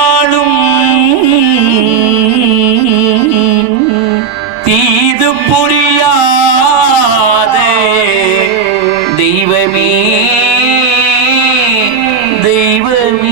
நாளும் தீது புரியாத. தெய்வமே தெய்வமே.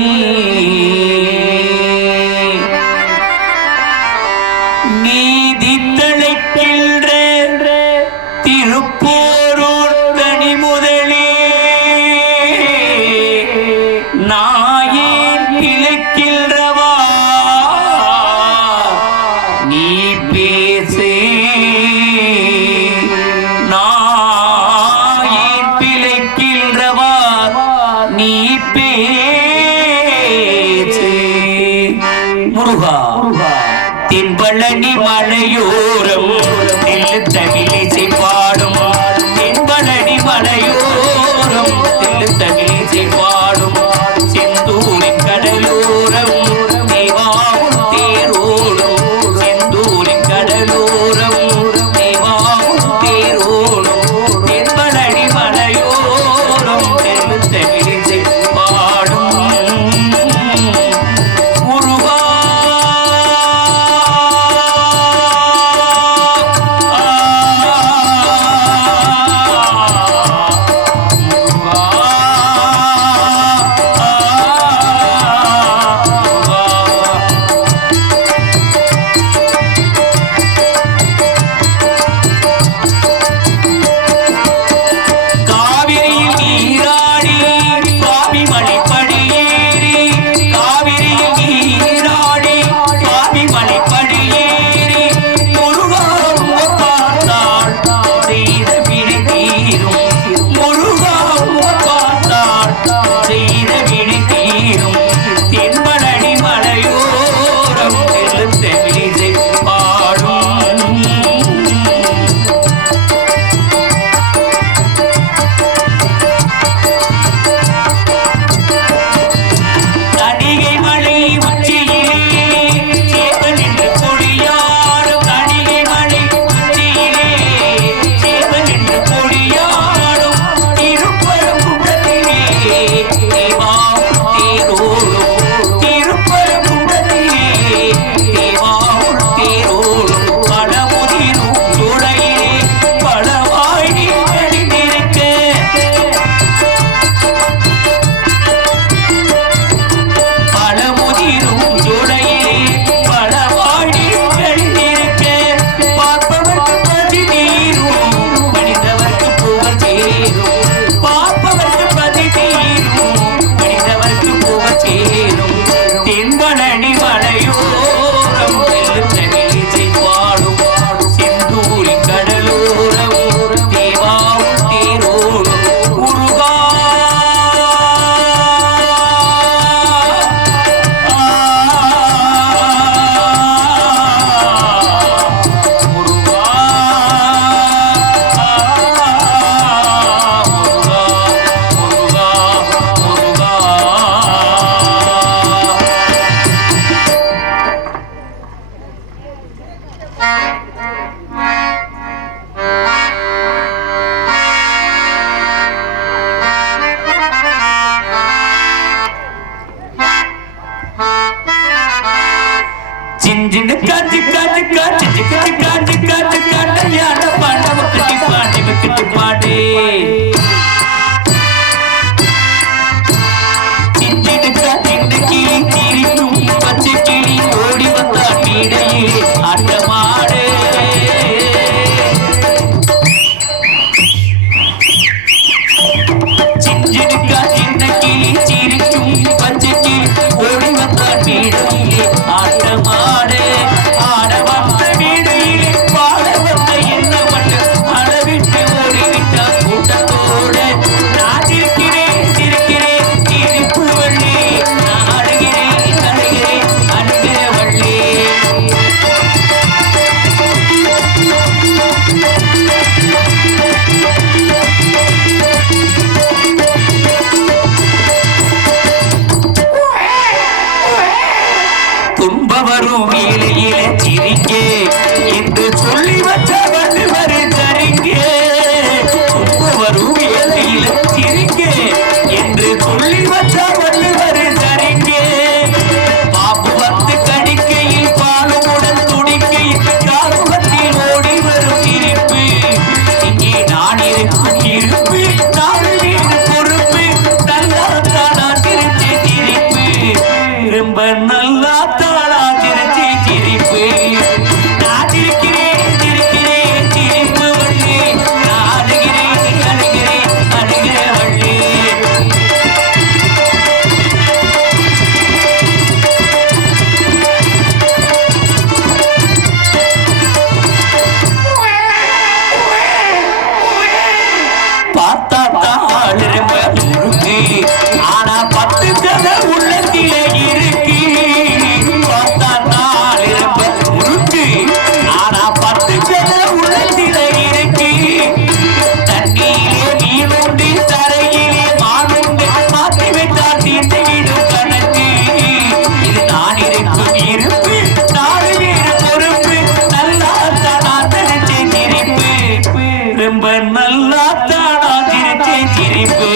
time